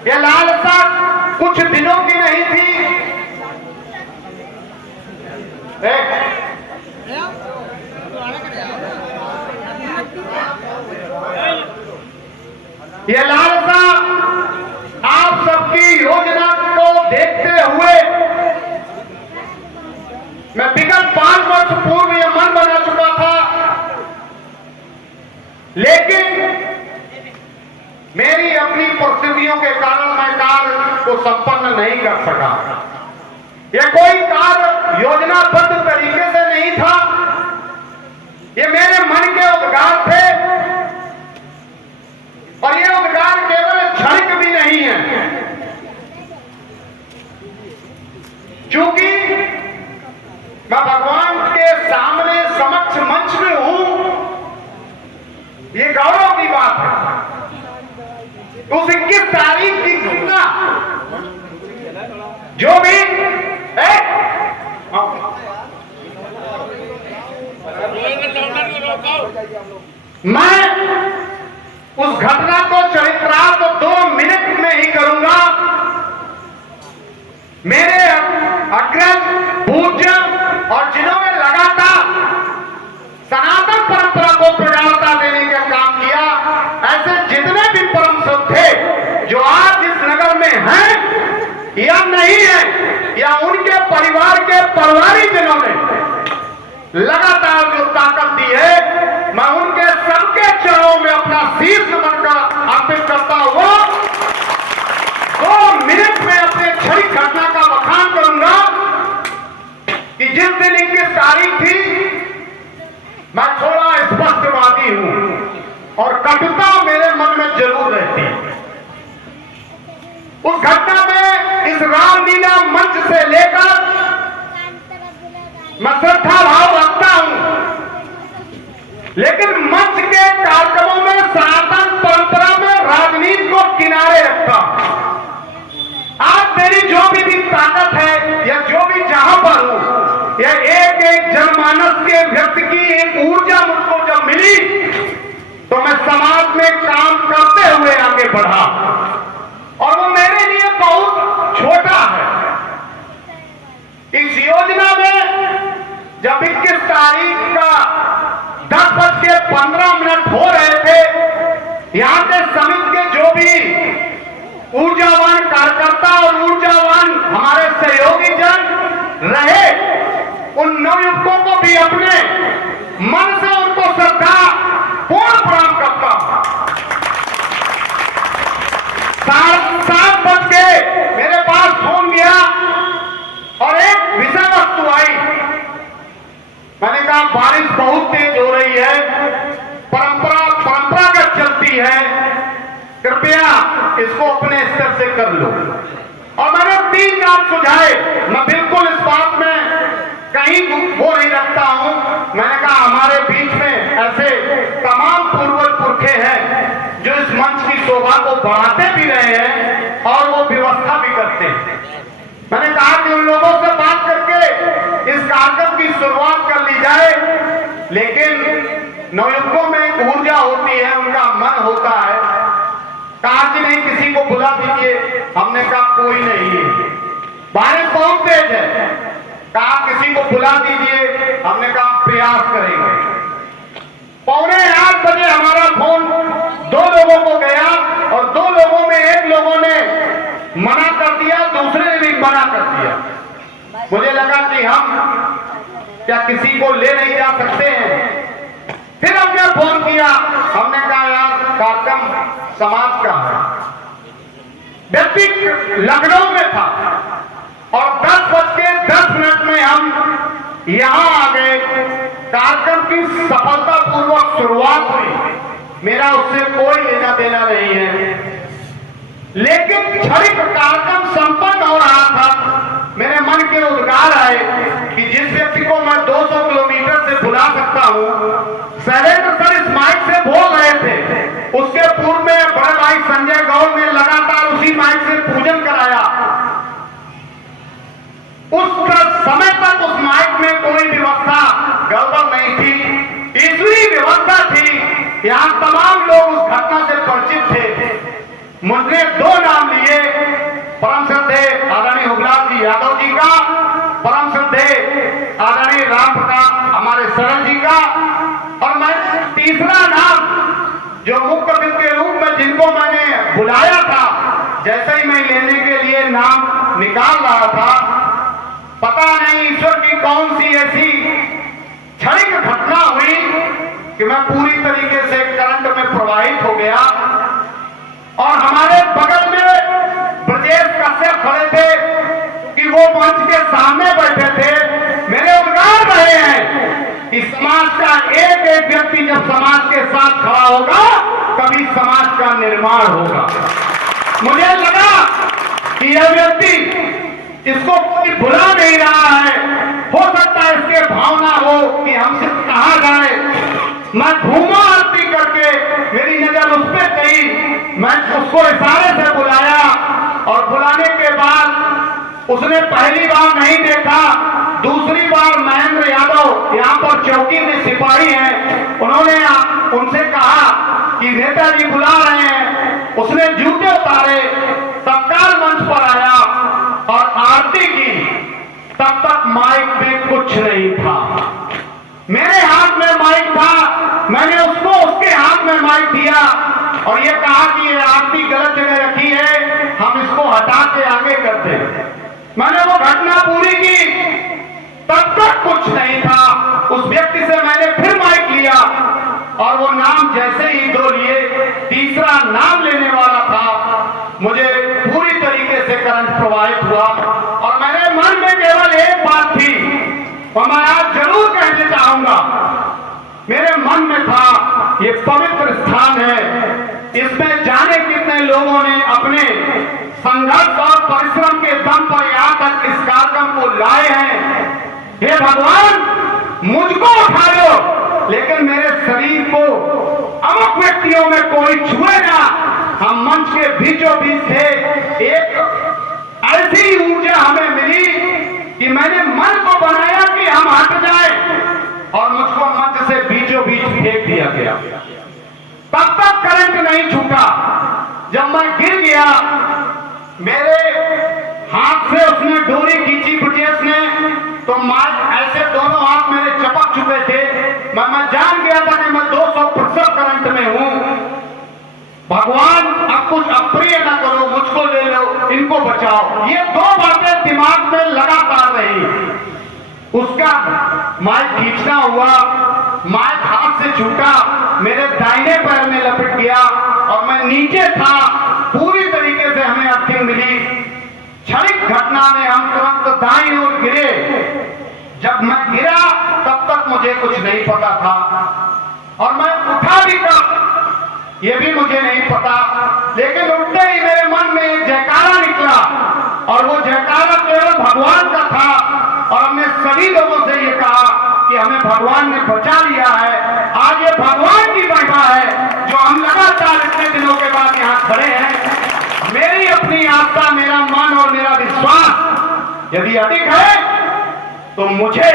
ये लालसा कुछ दिनों की नहीं थी। ये लालसा आप सबकी योजना को देखते हुए मैं विगत 5 वर्ष पूर्व यह मन बना चुका था, लेकिन मेरी अपनी परिस्थितियों के कारण मैं कार्य को संपन्न नहीं कर सका। यह कोई कार्य योजनाबद्ध तरीके से नहीं था, ये मेरे मन के उद्गार थे और ये उद्गार केवल क्षणिक भी नहीं है, क्योंकि मैं भगवान के सामने समक्ष मंच में हूं, ये गौरव की बात है। उस 21 तारीख की घटना जो भी मैं उस घटना को चरित्रार्थ 2 मिनट में ही करूंगा। मेरे अग्रज पूज्य और जिन्होंने लगातार सनातन परंपरा को प्रगाढ़ता देने का काम किया, ऐसे जितने भी परम संत थे जो आज इस नगर में हैं या नहीं है, या उनके परिवार के परिवारी जिन्हों ने लगातार जो ताकत दी है, मैं उनके सबके चरणों में अपना शीश नमन का अर्पित करता हुआ 2 मिनट में अपने क्षणिक घटना का बखान करूंगा कि जिस दिन 21 तारीख थी, मैं थोड़ा स्पष्टवादी हूं और कटुता मेरे मन में जरूर रहती है। उस घटना में इस रामलीला मंच से लेकर मैं श्रद्धा भाव रखता हूं, लेकिन मंच के कार्यक्रमों में सनातन परंपरा में राजनीति को किनारे रखता हूं। आज मेरी जो भी ताकत है या जो भी जहां पर हूं, यह एक जनमानस के व्यक्ति की एक ऊर्जा मुझको जब मिली तो मैं समाज में काम करते हुए आगे बढ़ा, और वो मेरे लिए बहुत छोटा है। इस योजना में जब 21 तारीख का 10:15 हो रहे थे, यहां के समिति के जो भी ऊर्जावान कार्यकर्ता और ऊर्जावान हमारे सहयोगी जन रहे, उन नवयुवकों को भी अपने मन से उनको श्रद्धा पूर्ण प्रणाम करता हूं। 7:30 मेरे पास फोन गया और एक विषय वस्तु आई। मैंने कहा बारिश बहुत तेज हो रही है, परंपरागत चलती है, कृपया इसको अपने स्तर से कर लो। और मैंने 3 काम सुझाए। मैं बिल्कुल इस बात में कहीं वो नहीं रखता हूं। मैंने कहा हमारे बीच में ऐसे तमाम पूर्वज पुरखे हैं जो इस मंच की शोभा को बढ़ाते भी रहे हैं और वो व्यवस्था भी करते हैं। मैंने कहा कि उन लोगों से बात करके इस कार्यक्रम की शुरुआत कर ली जाए, लेकिन नवयुवकों में एक ऊर्जा होती है, उनका मन होता है। कहा कि नहीं, किसी को बुला दीजिए। हमने कहा कोई नहीं है, बारिश बहुत तेज है। कहा किसी को बुला दीजिए। हमने कहा प्रयास करेंगे। 7:45 हमारा फोन 2 लोगों को गया और 2 लोगों में एक लोगों ने मना कर दिया, दूसरे ने भी मना कर दिया। मुझे लगा कि हम क्या किसी को ले नहीं जा सकते हैं। फिर हमने फोन किया, हमने कहा यार कार्यक्रम समाज का है। व्यक्ति लखनऊ में था और 10:10 में हम यहां आ गए। कार्यक्रम की सफलतापूर्वक शुरुआत हुई। मेरा उससे कोई लेना देना नहीं है, लेकिन क्षणिक कार्यक्रम संपन्न हो रहा था। मेरे मन के उद्गार आए कि जिस व्यक्ति को मैं 200 किलोमीटर से बुला सकता हूं, शैलेंद्र सर इस माइक से बोल रहे थे। उसके पूर्व में बड़े भाई संजय गौर ने लगातार उसी माइक से पूजन कराया। उस समय तक उस माइक में कोई व्यवस्था गड़बड़ नहीं थी, ईश्वरीय व्यवस्था थी। यहाँ तमाम लोग उस घटना से परिचित थे। मुझने दो नाम लिए, परम श्रद्धे आदरणीय हुबलाल जी यादव जी का, परम श्रद्धे आदरणीय राम प्रताप हमारे सरन जी का, और मैं तीसरा नाम जो मुख्य अतिथि के रूप में जिनको मैंने बुलाया था, जैसे ही मैं लेने के लिए नाम निकाल रहा था, पता नहीं ईश्वर की कौन सी ऐसी क्षणिक घटना हुई कि मैं पूरी तरीके से करंट में प्रवाहित हो गया। और हमारे बगल में ब्रजेश कश्यप खड़े थे कि वो मंच के सामने बैठे थे, मेरे उद्गार रहे हैं कि समाज का एक एक व्यक्ति जब समाज के साथ खड़ा होगा तभी समाज का निर्माण होगा। मुझे लगा कि यह व्यक्ति, इसको कोई बुला नहीं रहा है, हो सकता है इसके भावना हो कि हमसे कहा जाए। मैं घूमा आरती करके, मेरी नजर उस पर गई, मैं उसको इशारे से बुलाया और बुलाने के बाद उसने पहली बार नहीं देखा, दूसरी बार महेंद्र यादव यहाँ पर चौकी में सिपाही हैं, उन्होंने उनसे कहा कि नेताजी बुला रहे हैं। उसने जूते उतारे, तत्काल मंच पर आया और आरती की। तब तक माइक में कुछ नहीं था, मेरे हाथ में माइक था, मैंने उसको उसके हाथ में माइक दिया और ये कहा कि ये आरती गलत जगह रखी है, हम इसको हटा के आगे करते हैं। मैंने वो घटना पूरी की, तब तक कुछ नहीं था। उस व्यक्ति से मैंने फिर माइक लिया और वो नाम जैसे ही दो लिए, तीसरा नाम लेने वाला था, मुझे पूरी तरीके से करंट प्रवाहित हुआ और मेरे मन में केवल एक बात थी और मैं आज जरूर कहना चाहूंगा, मेरे मन में था, ये पवित्र स्थान है, इसमें जाने कितने लोगों ने अपने संघर्ष और परिश्रम के दम पर यहाँ तक इस कार्यक्रम को लाए हैं। हे भगवान, मुझको उठा लो, लेकिन मेरे शरीर को अमुक व्यक्तियों में कोई छुए ना। हम मंच के बीचों बीच थे, एक ऐसी ऊर्जा हमें मिली कि मैंने मन को बनाया कि हम हट जाए और मुझको मंच से बीचों बीच फेंक दिया गया। तब तक करंट नहीं छूटा। जब मैं गिर गया, मेरे हाथ से उसने डोरी खींची ब्रजेश ने, तो माइक ऐसे दोनों हाथ मेरे चपक चुके थे। मैं जान गया था कि मैं 200% करंट में हूं। भगवान, अब कुछ अप्रिय ना करो, मुझको ले लो, इनको बचाओ। ये दो बातें दिमाग में लगातार रही। उसका माइक खींचना हुआ, माइक हाथ से छूटा, मेरे दाहिने पैर में लपट गया और मैं नीचे था। पूरी तरीके से हमें अर्थिंग मिली। क्षणिक घटना में हम तुरंत दाईं ओर गिरे। जब मैं गिरा तब तक मुझे कुछ नहीं पता था और मैं उठा भी कब ये भी मुझे नहीं पता, लेकिन उठते ही मेरे मन में एक जयकारा निकला और वो जयकारा केवल भगवान का था और हमने सभी लोगों से ये कहा कि हमें भगवान ने बचा लिया है। आज ये भगवान की महिमा है जो हम लगातार इतने दिनों के बाद यहाँ खड़े हैं। मेरी अपनी आस्था, मेरा मन और मेरा विश्वास यदि अधिक है तो मुझे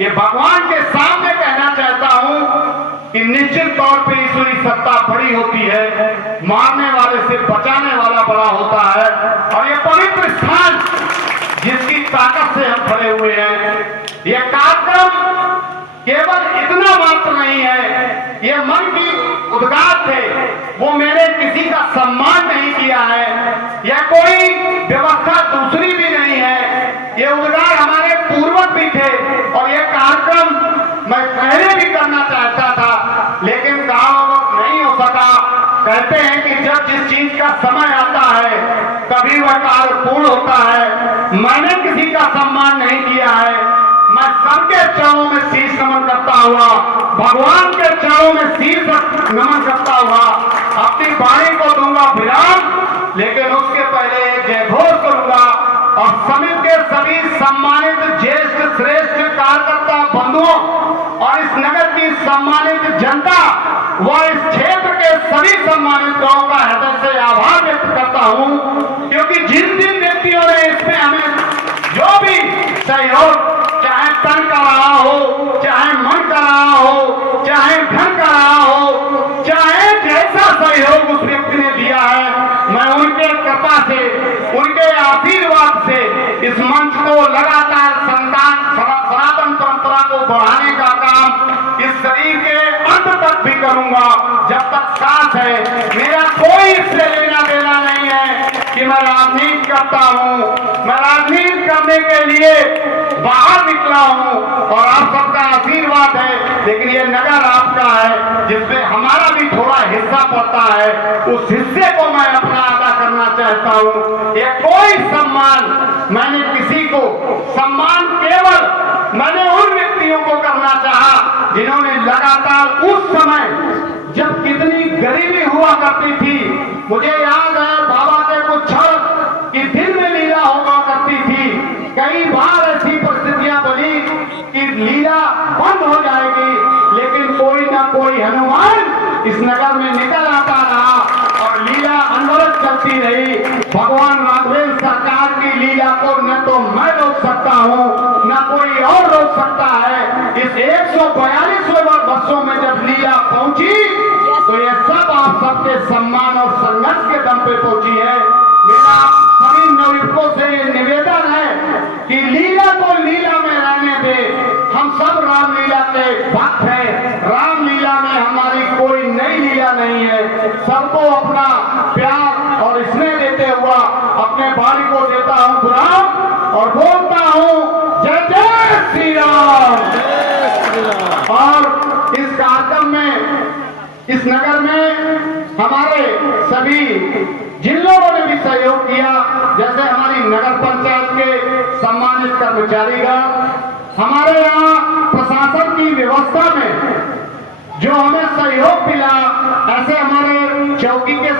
ये भगवान के सामने कहना चाहता हूं कि निश्चित तौर पे ईश्वरी सत्ता बड़ी होती है, मारने वाले से बचाने वाला बड़ा होता है। और ये पवित्र स्थान जिसकी ताकत से हम खड़े हुए हैं, ये कार्यक्रम केवल इतना मात्र नहीं है, ये मन की उद्गार थे, वो मैंने किसी का सम्मान नहीं किया है, यह कोई व्यवस्था दूसरी भी नहीं है, ये उद्गार हमारे पूर्वज भी थे और ये कार्यक्रम मैं पहले भी करना चाहता था, लेकिन काम वक्त नहीं हो सका। कहते हैं कि जब जिस चीज का समय आता है तभी वह कार्य पूर्ण होता है। मैंने किसी का सम्मान नहीं किया है, मैं सबके चरणों में शीश नमन करता हुआ, भगवान के चरणों में शीश नमन करता हुआ अपनी वाणी को दूंगा विराम, लेकिन उसके पहले एक जय घोष करूंगा और समिति के सभी सम्मानित ज्येष्ठ श्रेष्ठ कार्यकर्ता बंधुओं और इस नगर की सम्मानित जनता व इस क्षेत्र के सभी सम्मानित लोगों का हृदय से आभार व्यक्त करता हूं, क्योंकि जिन जिन व्यक्तियों ने इसमें हमें जो भी सहयोग, चाहे तन का रहा हो, चाहे मन का रहा हो, चाहे धन का रहा हो, चाहे जैसा सहयोग उस व्यक्ति ने दिया है, करूंगा जब तक सांस है। मेरा कोई इससे लेना देना नहीं है कि मैं राजनीति करता हूं। मैं राजनीति करने के लिए बाहर निकला हूं और आप सबका आशीर्वाद है, लेकिन ये नगर आपका है जिसमें हमारा भी थोड़ा हिस्सा पड़ता है। उस हिस्से को मैं अपना अदा करना चाहता हूं। ये कोई सम्मान मैंने किसी को सम्मान केवल मैंने उन व्यक्तियों को करना चाहा जिन्होंने लगातार उस समय जब कितनी गरीबी हुआ करती थी, मुझे याद है बाबा के कुछ क्षण कि दिन में लीला होगा करती थी। कई बार ऐसी परिस्थितियां बनी कि लीला बंद हो जाएगी, लेकिन कोई ना कोई हनुमान इस नगर में निकल आता रहा और लीला अनवरत चलती रही। भगवान राघवेंद्र सरकार की लीला को न तो मैं रोक सकता हूँ न कोई और रोक सकता है। इस 142वें वर्षों में जब लीला पहुंची तो ये सब आप सबके सम्मान और संघर्ष के दम पे पहुंची है। मेरा सभी नवयुवकों से ये निवेदन है कि लीला को लीला में रहने दे। हम सब रामलीला के भक्त हैं। रामलीला में हमारी कोई नई लीला नहीं है। सबको अपना प्यार और स्नेह देते हुआ अपने भाई को देता हूं गुलाम और बोलता हूं जय जय श्री राम। और इस कार्यक्रम में इस नगर में हमारे सभी जिन लोगों ने भी सहयोग किया, जैसे हमारी नगर पंचायत के सम्मानित कर्मचारीगण, हमारे यहाँ प्रशासन की व्यवस्था में जो हमें सहयोग मिला, ऐसे हमारे चौकी के